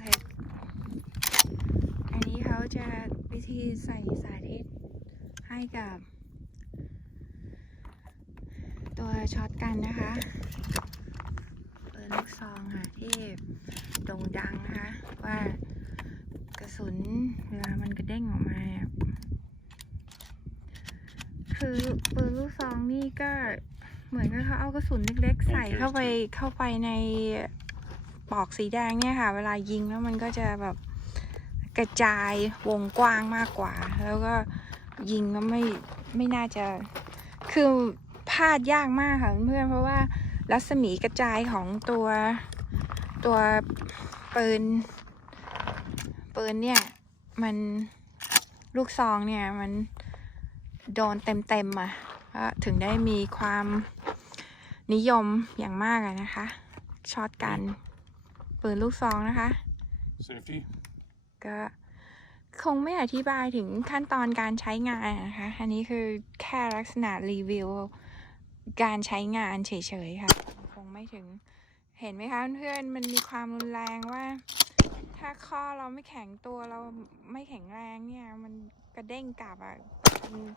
เค อันนี้เขาจะวิธีใส่สาธิตให้กับ ตัวช็อตกันนะคะปืนลูกซองค่ะที่โด่งดังนะคะว่ากระสุนเวลามันกระเด้งออกมาคือปืนลูกซองนี่ก็เหมือนกับเขาเอากระสุนเล็กๆ ใส่เข้าไปเข้าไปใน ปอกสีแดงเนี่ยค่ะ เวลายิงแล้วมันก็จะแบบกระจายวงกว้างมากกว่า แล้วก็ยิงก็ไม่ไม่น่าจะคือพลาดยากมากค่ะเพื่อนเพราะว่ารัศมีกระจายของตัวตัวปืนปืนเนี่ยมันลูกซองเนี่ยมันโดนเต็มๆอะก็ถึงได้มีความนิยมอย่างมากะนะคะ ช็อตกัน ปืนลูกซองนะคะ Safety. ก็คงไม่อธิบายถึงขั้นตอนการใช้งานอะนะคะ อันนี้คือแค่ลักษณะรีวิวการใช้งานเฉยๆค่ะ คงไม่ถึงเห็นไหมคะเพื่อนๆมันมีความรุนแรงว่า ถ้าข้อเราไม่แข็งตัวเราไม่แข็งแรงเนี่ย มันกระเด้งกลับอะปืน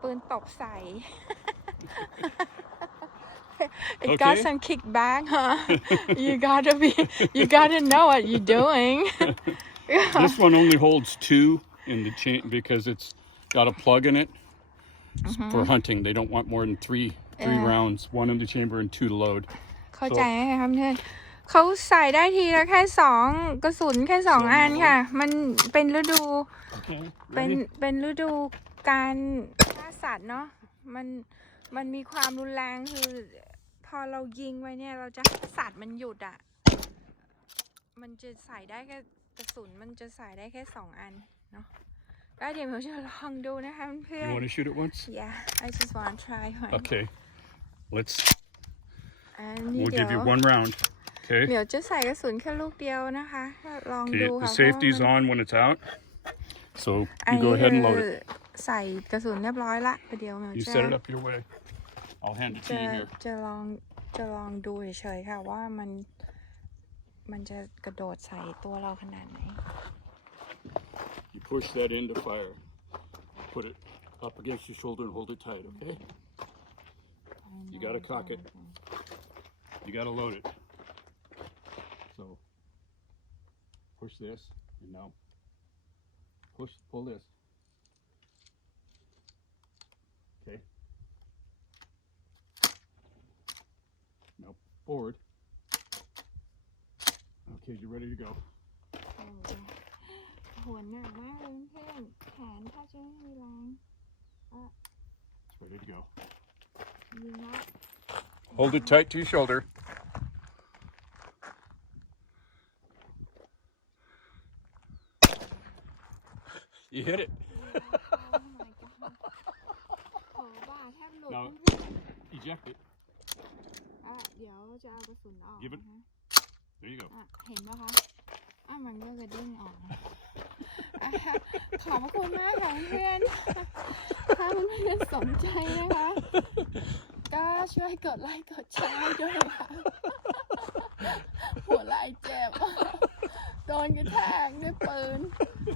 ปืนตบใส่ It got Okay. some kickback, huh? you gotta be, you gotta know what you're doing. This one only holds two in the chain because it's got a plug in it It's for hunting. They don't want more than three three Yeah. rounds, one in the chamber and two to load. เข้าใจไหมคะเพื่อนเขาใส่ได้ทีละแค่สองกระสุนแค่สองสองอันนัดค่ะ มันเป็นฤดู Okay. เป็นเป็นฤดูการฆ่าสัตว์เนาะมันมันมีความรุนแรงคือพ อเรายิงไว้เนี่ยเราจะให้สัตว์มันหยุดอะ่ะ มันจะใส่ได้แค่กระสุนมันจะใส่ได้แค่สองอันเนาะก็เดี๋ยวเราจะลองดูนะคะเพื่อ You น want to shoot it once? Yeah I just want to try one Okay. Let's. อันนี้ We'll เดี๋ยว give you one round. Okay. เดี๋ยวจะใส่กระสุนแค่ลูกเดียวนะคะก็ลอง Okay. ดู The ค่ะเพราะว่า safety's มัน on when it's out. So อัน you นี้ go ahead and คื load อ it. ใส่กระสุนเรียบร้อยละเดี๋ยวเมล You จะ set it up your way. I'll hand it to จะ you here. จะลองจะลองดูเฉยๆค่ะว่ามันมันจะกระโดดใส่ตัวเราขนาดไหน You push that into fire. Put it up against your shoulder and hold it tight, okay? You gotta cock it. You gotta load it. So push this and now push pull this. Okay. ไม่มีแรง It's ready to go. ยิงละ Hold it tight to your shoulder. You hit it. โอ้ my god โหบ้าแทบหลุด Now เพื่อน eject it. ๆอะเดี๋ยวจะเอากระสุนออก Give it นะคะ There you go. อะเห็นปะคะอะมันก็กระเด้งออกนะอะขอบพระคุณมากค่ะเพื่อนๆถ้าเพื่อนๆสนใจนะคะ ก็ช่วยกดไลค์กดแชร์ด้วยค่ะหัวไหล่เจ็บ โดนกระแทกด้วยปืน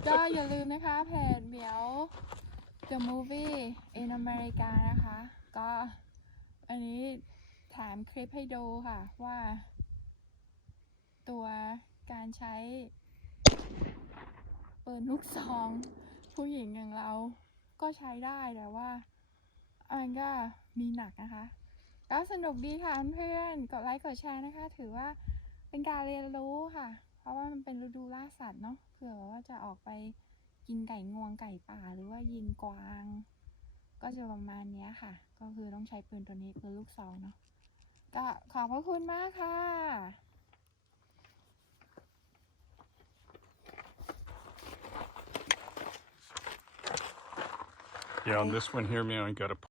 ก็อย่าลืมนะคะเพจเหมียว The Movie in America นะคะ ก็อันนี้ แถมคลิปให้ดูค่ะว่า ตัวการใช้ปืนลูกซอง ผู้หญิงอย่างเราก็ใช้ได้แต่ว่ามันก็มีหนักนะคะ ก็สนุกดีค่ะเพื่อนกดไลค์กดแชร์นะคะ ถือว่าเป็นการเรียนรู้ค่ะ เพราะว่ามันเป็นฤดูล่าสัตว์เนาะเผื่อว่าจะออกไปกินไก่งวงไก่ป่าหรือว่ายิงกวาง ก็จะประมาณนี้ค่ะ ก็คือต้องใช้ปืนตัวนี้ปืนลูกซองเนาะ ก็ขอบพระคุณมากค่ะ Yeah, on this one here, man, I got a